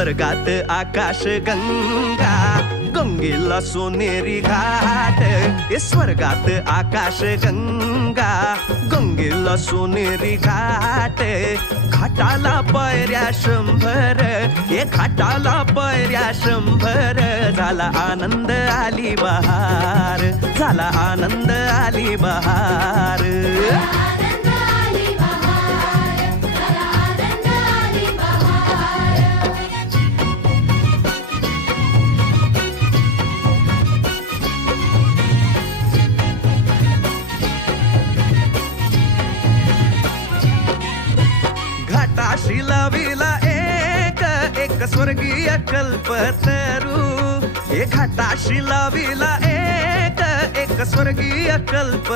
स्वर्गात आकाश गंगा, गंगेला सोनेरी घाट. स्वर्गात आकाश गंगा, गंगेला सोनेरी घाट. घाटाला पायऱ्या 100, घाटाला पायऱ्या 100. झाला आनंद आली बहार, झाला आनंद आली बहार. घाटाशी लाविला एक स्वर्गीय कल्पतरू. घाटाशी लाविला एक स्वर्गीय कल्प